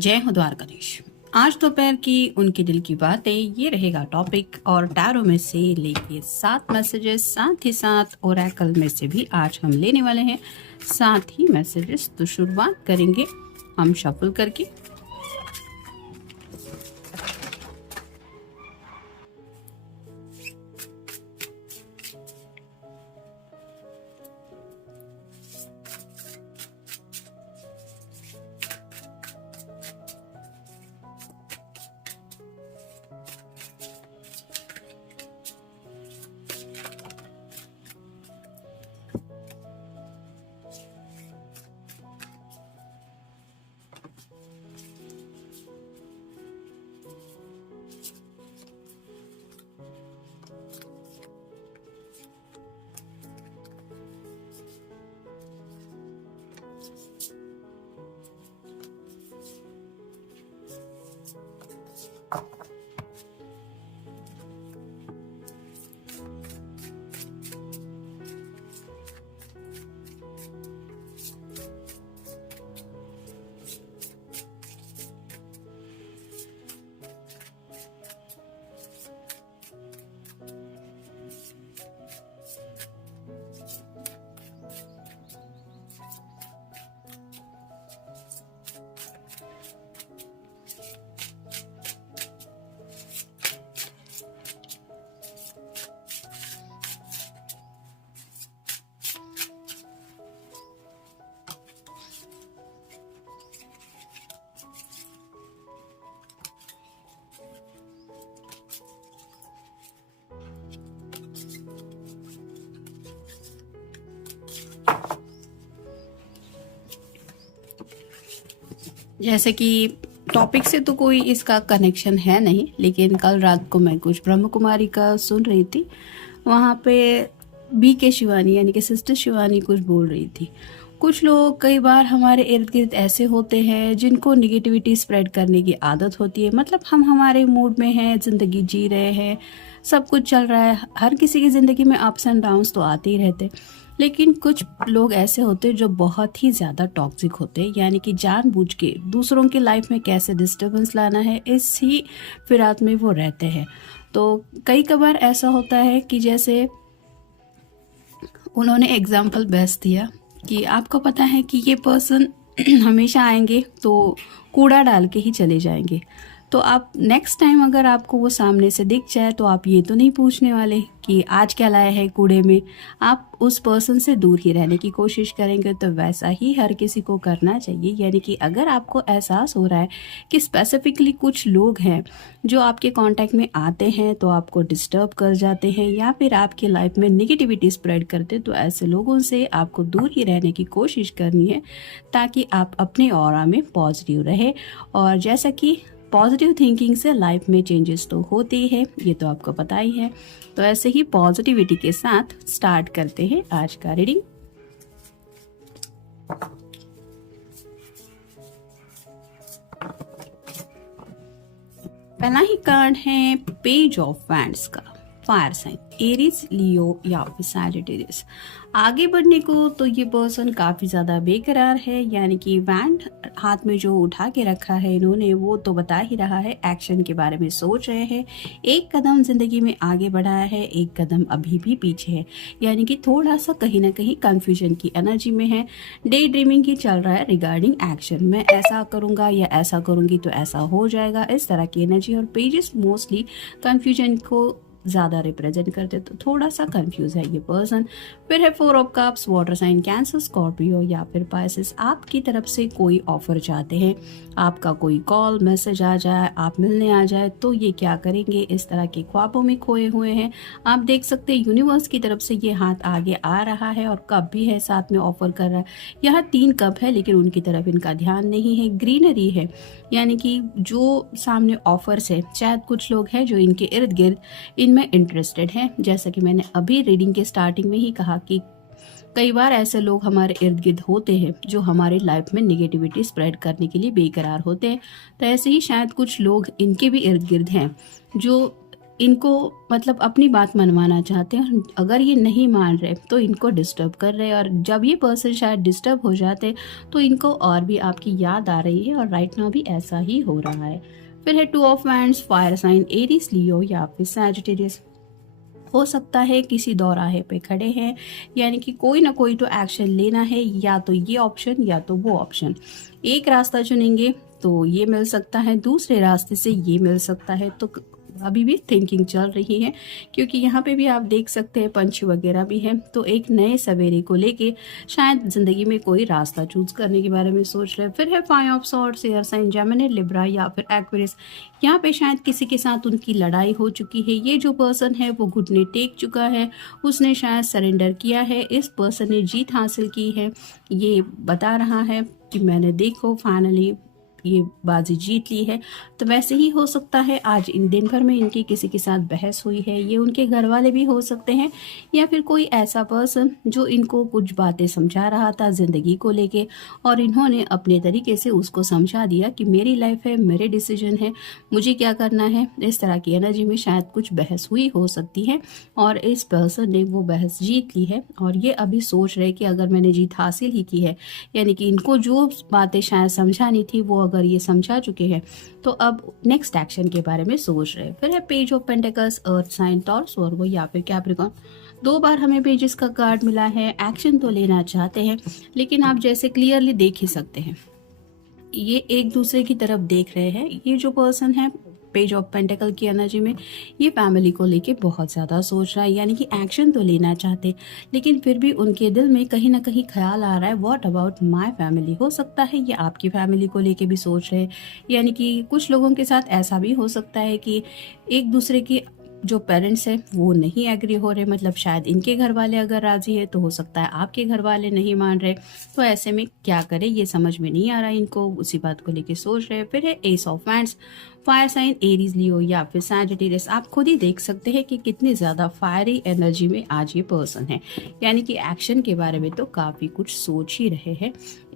जय हो द्वारकाधीश। आज दोपहर की उनके दिल की बातें ये रहेगा टॉपिक, और टैरो में से लेके 7 मैसेजेस, साथ ही साथ ओरेकल में से भी आज हम लेने वाले हैं 7 ही मैसेजेस। तो शुरुआत करेंगे हम शफल करके। जैसे कि टॉपिक से तो कोई इसका कनेक्शन है नहीं, लेकिन कल रात को मैं कुछ ब्रह्म कुमारी का सुन रही थी। वहाँ पे बी के शिवानी यानी कि सिस्टर शिवानी कुछ बोल रही थी। कुछ लोग कई बार हमारे इर्द गिर्द ऐसे होते हैं जिनको निगेटिविटी स्प्रेड करने की आदत होती है। मतलब हम हमारे मूड में हैं, ज़िंदगी जी रहे हैं, सब कुछ चल रहा है। हर किसी की ज़िंदगी में अप्स एंड डाउन्स तो आते ही रहते, लेकिन कुछ लोग ऐसे होते हैं जो बहुत ही ज़्यादा टॉक्सिक होते हैं, यानी कि जानबूझ के दूसरों की लाइफ में कैसे डिस्टर्बेंस लाना है इस ही फिरात में वो रहते हैं। तो कई कबार ऐसा होता है कि जैसे उन्होंने एग्जाम्पल बेस्ट दिया कि आपको पता है कि ये पर्सन हमेशा आएंगे तो कूड़ा डाल के ही चले जाएंगे। तो आप नेक्स्ट टाइम अगर आपको वो सामने से दिख जाए तो आप ये तो नहीं पूछने वाले कि आज क्या लाया है कूड़े में। आप उस पर्सन से दूर ही रहने की कोशिश करेंगे। तो वैसा ही हर किसी को करना चाहिए। यानी कि अगर आपको एहसास हो रहा है कि स्पेसिफिकली कुछ लोग हैं जो आपके कांटेक्ट में आते हैं तो आपको डिस्टर्ब कर जाते हैं या फिर आपकी लाइफ में नेगेटिविटी स्प्रेड करते, तो ऐसे लोगों से आपको दूर ही रहने की कोशिश करनी है ताकि आप अपने ऑरा में पॉजिटिव रहे। और जैसा कि पॉजिटिव थिंकिंग से लाइफ में चेंजेस तो होते ही है, ये तो आपको पता ही है। तो ऐसे ही पॉजिटिविटी के साथ स्टार्ट करते हैं आज का रीडिंग। पहला ही कार्ड है पेज ऑफ वैंड्स का। फायर साइन एरीज, लियो या फिर सैजिटेरियस। आगे बढ़ने को तो ये पर्सन काफ़ी ज़्यादा बेकरार है। यानी कि वैंड हाथ में जो उठा के रखा है इन्होंने, वो तो बता ही रहा है एक्शन के बारे में सोच रहे हैं। एक कदम ज़िंदगी में आगे बढ़ाया है, एक कदम अभी भी पीछे है। यानी कि थोड़ा सा कहीं ना कहीं कन्फ्यूजन की एनर्जी में है। डे ड्रीमिंग की चल रहा है रिगार्डिंग एक्शन। मैं ऐसा करूँगा या ऐसा करूँगी तो ऐसा हो जाएगा, इस तरह की एनर्जी। और पेजेस मोस्टली कन्फ्यूजन को ज़्यादा रिप्रेजेंट करते, तो थोड़ा सा कंफ्यूज है ये पर्सन। फिर है 4 of cups, water sign Cancer, Scorpio या फिर पाइसेस। आपकी तरफ से कोई ऑफर चाहते हैं, आपका कोई कॉल मैसेज आ जाए, आप मिलने आ जाए, तो ये क्या करेंगे, इस तरह के ख्वाबों में खोए हुए हैं। आप देख सकते हैं यूनिवर्स की तरफ से ये हाथ आगे आ रहा है और कप भी है साथ में ऑफर कर रहा है। यहाँ 3 कप है लेकिन उनकी तरफ इनका ध्यान नहीं है। ग्रीनरी है, यानी कि जो सामने ऑफर्स है, शायद कुछ लोग हैं जो इनके इर्द गिर्द इनमें इंटरेस्टेड हैं। जैसा कि मैंने अभी रीडिंग के स्टार्टिंग में ही कहा कि कई बार ऐसे लोग हमारे इर्द गिर्द होते हैं जो हमारे लाइफ में नेगेटिविटी स्प्रेड करने के लिए बेकरार होते हैं। तो ऐसे ही शायद कुछ लोग इनके भी इर्द गिर्द हैं जो इनको मतलब अपनी बात मनवाना चाहते हैं। अगर ये नहीं मान रहे तो इनको डिस्टर्ब कर रहे हैं, और जब ये पर्सन शायद डिस्टर्ब हो जाते तो इनको और भी आपकी याद आ रही है, और राइट नाउ भी ऐसा ही हो रहा है। फिर है two of wands, fire sign Aries Leo या फिर सैजिटेरियस। हो सकता है किसी दौराहे पे खड़े हैं, यानी कि कोई ना कोई तो एक्शन लेना है, या तो ये ऑप्शन या तो वो ऑप्शन। एक रास्ता चुनेंगे तो ये मिल सकता है, दूसरे रास्ते से ये मिल सकता है। तो अभी भी थिंकिंग चल रही है, क्योंकि यहाँ पे भी आप देख सकते हैं पंछी वगैरह भी हैं। तो एक नए सवेरे को लेके शायद जिंदगी में कोई रास्ता चूज करने के बारे में सोच रहे हैं। फिर है five of swords, air sign Gemini, Libra या फिर एक्वेरियस। यहाँ पे शायद किसी के साथ उनकी लड़ाई हो चुकी है। ये जो पर्सन है वो घुटने टेक चुका है, उसने शायद सरेंडर किया है, इस पर्सन ने जीत हासिल की है। ये बता रहा है कि मैंने देखो फाइनली ये बाजी जीत ली है। तो वैसे ही हो सकता है आज इन दिन भर में इनकी किसी के साथ बहस हुई है। ये उनके घर वाले भी हो सकते हैं, या फिर कोई ऐसा पर्सन जो इनको कुछ बातें समझा रहा था जिंदगी को लेके, और इन्होंने अपने तरीके से उसको समझा दिया कि मेरी लाइफ है, मेरे डिसीजन है, मुझे क्या करना है। इस तरह की एनर्जी में शायद कुछ बहस हुई हो सकती है, और इस पर्सन ने वो बहस जीत ली है। और ये अभी सोच रहे कि अगर मैंने जीत हासिल ही की है, यानी कि इनको जो बातें शायद समझानी थी वो अगर ये समझा चुके हैं, तो अब नेक्स्ट एक्शन के बारे में सोच रहे हैं। फिर है page of pentacles, earth sign, Taurus Virgo या फिर कैप्रिकॉर्न। 2 बार हमें पेजेस का कार्ड मिला है। एक्शन तो लेना चाहते हैं, लेकिन आप जैसे क्लियरली देख ही सकते हैं ये एक दूसरे की तरफ देख रहे हैं। ये जो पर्सन है पेज ऑफ पेंटिकल की एनर्जी में, ये फैमिली को लेके बहुत ज़्यादा सोच रहा है, यानी कि एक्शन तो लेना चाहते, लेकिन फिर भी उनके दिल में कहीं ना कहीं ख्याल आ रहा है व्हाट अबाउट माय फैमिली। हो सकता है ये आपकी फैमिली को लेके भी सोच रहे हैं, यानी कि कुछ लोगों के साथ ऐसा भी हो सकता है कि एक दूसरे की जो पेरेंट्स हैं वो नहीं एग्री हो रहे, मतलब शायद इनके घर वाले अगर राजी है तो हो सकता है आपके घर वाले नहीं मान रहे। तो ऐसे में क्या करें ये समझ में नहीं आ रहा इनको, उसी बात को लेके सोच रहे हैं। फिर है ace of wands, fire sign Aries Leo या फिर सैजिटेरियस। आप खुद ही देख सकते हैं कि कितनी ज्यादा फायरी एनर्जी में आज ये पर्सन है, यानी कि एक्शन के बारे में तो काफी कुछ सोच ही रहे हैं।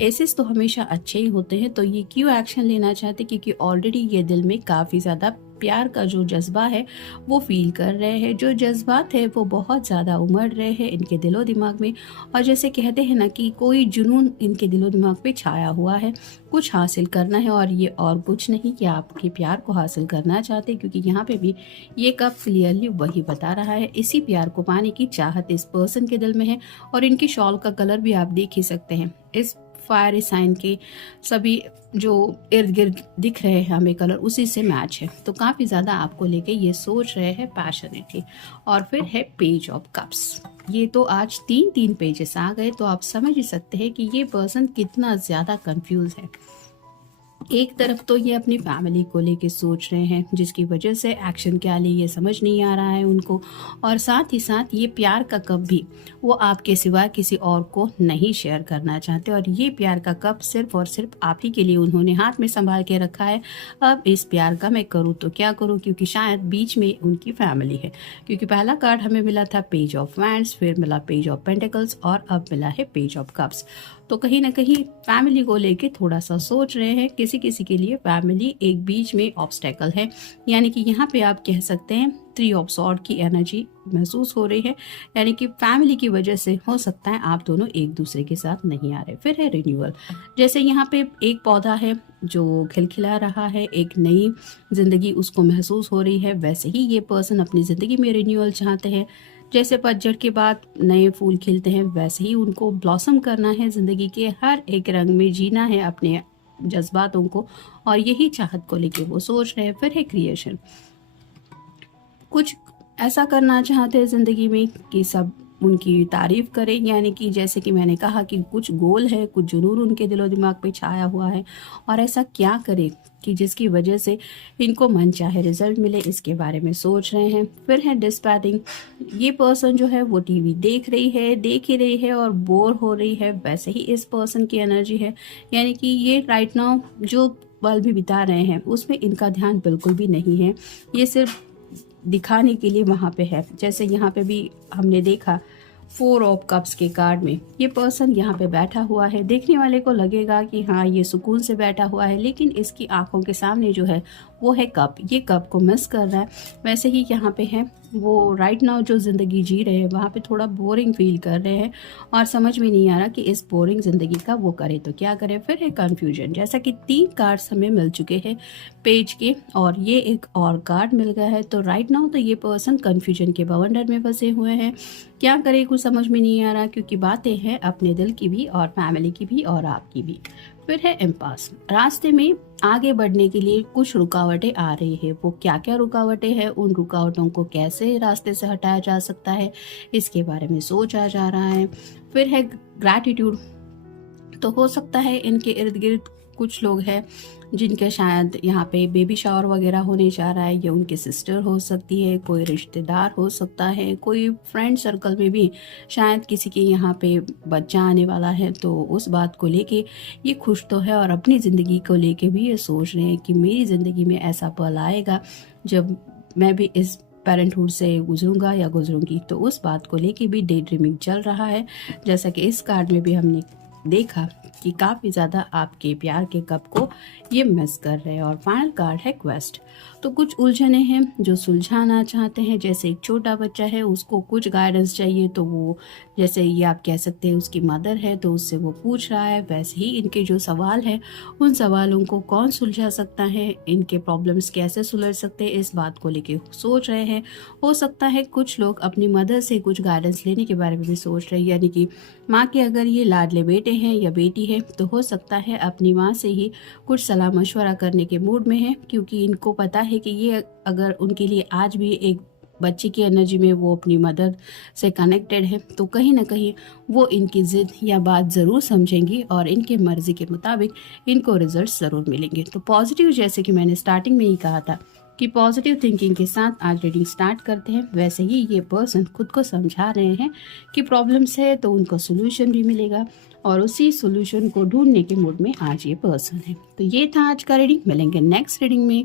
एसेस तो हमेशा अच्छे ही होते हैं, तो ये क्यों एक्शन लेना चाहते, क्योंकि ऑलरेडी ये दिल में काफी ज्यादा प्यार का जो जज्बा है वो फील कर रहे हैं। जो जज्बात है वो बहुत ज़्यादा उमड़ रहे हैं इनके दिलो दिमाग में, और जैसे कहते हैं ना कि कोई जुनून इनके दिलो दिमाग पे छाया हुआ है, कुछ हासिल करना है, और ये और कुछ नहीं कि आपके प्यार को हासिल करना चाहते, क्योंकि यहाँ पे भी ये कप क्लियरली वही बता रहा है। इसी प्यार को पाने की चाहत इस पर्सन के दिल में है, और इनकी शॉल का कलर भी आप देख ही सकते हैं। इस फायर साइन के सभी जो इर्द गिर्द दिख रहे हैं हमें कलर उसी से मैच है, तो काफ़ी ज़्यादा आपको लेके ये सोच रहे हैं पैशनेटली। और फिर है पेज ऑफ कप्स। ये तो आज 3 पेजेस आ गए, तो आप समझ ही सकते हैं कि ये पर्सन कितना ज़्यादा कंफ्यूज है। एक तरफ तो ये अपनी फैमिली को लेके सोच रहे हैं, जिसकी वजह से एक्शन क्या ले ये समझ नहीं आ रहा है उनको, और साथ ही साथ ये प्यार का कप भी वो आपके सिवा किसी और को नहीं शेयर करना चाहते, और ये प्यार का कप सिर्फ और सिर्फ आप ही के लिए उन्होंने हाथ में संभाल के रखा है। अब इस प्यार का मैं करूँ तो क्या करूँ, क्योंकि शायद बीच में उनकी फैमिली है। क्योंकि पहला कार्ड हमें मिला था पेज ऑफ वैंड्स, फिर मिला पेज ऑफ पेंटिकल्स, और अब मिला है पेज ऑफ कप्स। तो कहीं ना कहीं फैमिली को लेके थोड़ा सा सोच रहे हैं। किसी किसी के लिए फैमिली एक बीच में ऑब्स्टेकल है, यानी कि यहाँ पे आप कह सकते हैं 3 ऑफ सॉर्ड की एनर्जी महसूस हो रही है, यानी कि फैमिली की वजह से हो सकता है आप दोनों एक दूसरे के साथ नहीं आ रहे। फिर है रिन्यूअल, जैसे यहाँ पे एक पौधा है जो खिलखिला रहा है, एक नई जिंदगी उसको महसूस हो रही है, वैसे ही ये पर्सन अपनी जिंदगी में रिन्यूअल चाहते हैं। जैसे पतझड़ के बाद नए फूल खिलते हैं, वैसे ही उनको ब्लॉसम करना है, जिंदगी के हर एक रंग में जीना है अपने जज्बातों को, और यही चाहत को लेके वो सोच रहे हैं। फिर है क्रिएशन, कुछ ऐसा करना चाहते हैं जिंदगी में कि सब उनकी तारीफ करें, यानी कि जैसे कि मैंने कहा कि कुछ गोल है, कुछ जुनून उनके दिलो दिमाग पे छाया हुआ है, और ऐसा क्या करें कि जिसकी वजह से इनको मन चाहे रिजल्ट मिले, इसके बारे में सोच रहे हैं। फिर है डिस्पैटिंग, ये पर्सन जो है वो टीवी देख ही रही है और बोर हो रही है, वैसे ही इस पर्सन की एनर्जी है, यानी कि ये राइट नाउ जो पल भी बिता रहे हैं उसमें इनका ध्यान बिल्कुल भी नहीं है, ये सिर्फ दिखाने के लिए वहाँ पे है। जैसे यहाँ पे भी हमने देखा 4 ऑफ कप्स के कार्ड में ये पर्सन यहाँ पे बैठा हुआ है, देखने वाले को लगेगा कि हाँ ये सुकून से बैठा हुआ है, लेकिन इसकी आंखों के सामने जो है वो है कप। ये कप को मिस कर रहा है। वैसे ही यहाँ पे है वो राइट नाउ जो ज़िंदगी जी रहे हैं वहाँ पे थोड़ा बोरिंग फील कर रहे हैं और समझ में नहीं आ रहा कि इस बोरिंग ज़िंदगी का वो करे तो क्या करे। फिर है कन्फ्यूजन। जैसा कि 3 कार्ड्स हमें मिल चुके हैं पेज के और ये एक और कार्ड मिल गया है। तो राइट नाउ तो ये पर्सन कन्फ्यूजन के बवंडर में फंसे हुए हैं। क्या करे कुछ समझ में नहीं आ रहा, क्योंकि बातें हैं अपने दिल की भी और फैमिली की भी और आपकी भी। फिर है इम्पास। रास्ते में आगे बढ़ने के लिए कुछ रुकावटें आ रही है। वो क्या क्या रुकावटें हैं, उन रुकावटों को कैसे रास्ते से हटाया जा सकता है, इसके बारे में सोचा जा रहा है। फिर है ग्रैटिट्यूड। तो हो सकता है इनके इर्द गिर्द कुछ लोग हैं जिनके शायद यहाँ पे बेबी शावर वगैरह होने जा रहा है। ये उनकी सिस्टर हो सकती है, कोई रिश्तेदार हो सकता है, कोई फ्रेंड सर्कल में भी शायद किसी के यहाँ पे बच्चा आने वाला है। तो उस बात को लेके ये खुश तो है और अपनी ज़िंदगी को लेके भी ये सोच रहे हैं कि मेरी ज़िंदगी में ऐसा पल आएगा जब मैं भी इस पेरेंटहुड से गुजरूंगा या गुजरूंगी। तो उस बात को लेके भी डे ड्रीमिंग चल रहा है। जैसा कि इस कार्ड में भी हमने देखा कि काफ़ी ज़्यादा आपके प्यार के कप को ये मिस कर रहे हैं। और फाइनल कार्ड है क्वेस्ट। तो कुछ उलझने हैं जो सुलझाना चाहते हैं। जैसे एक छोटा बच्चा है, उसको कुछ गाइडेंस चाहिए, तो वो जैसे ये आप कह सकते हैं उसकी मदर है तो उससे वो पूछ रहा है। वैसे ही इनके जो सवाल है उन सवालों को कौन सुलझा सकता है, इनके प्रॉब्लम्स कैसे सुलझ सकते हैं, इस बात को लेके सोच रहे हैं। हो सकता है कुछ लोग अपनी मदर से कुछ गाइडेंस लेने के बारे में भी सोच रहे हैं, यानी कि माँ के अगर ये लाडले बेटे हैं या बेटी है तो हो सकता है अपनी माँ से ही कुछ सलाह मशवरा करने के मूड में है, क्योंकि इनको पता है कि ये अगर उनके लिए आज भी एक बच्चे की एनर्जी में वो अपनी मदर से कनेक्टेड है तो कहीं ना कहीं वो इनकी ज़िद या बात ज़रूर समझेंगी और इनके मर्ज़ी के मुताबिक इनको रिजल्ट ज़रूर मिलेंगे। तो पॉजिटिव, जैसे कि मैंने स्टार्टिंग में ही कहा था कि पॉजिटिव थिंकिंग के साथ आज रीडिंग स्टार्ट करते हैं। वैसे ही ये पर्सन खुद को समझा रहे हैं कि प्रॉब्लम्स है तो उनको सोल्यूशन भी मिलेगा और उसी सोल्यूशन को ढूंढने के मूड में आज ये पर्सन है। तो ये था आज का रीडिंग। मिलेंगे नेक्स्ट रीडिंग में।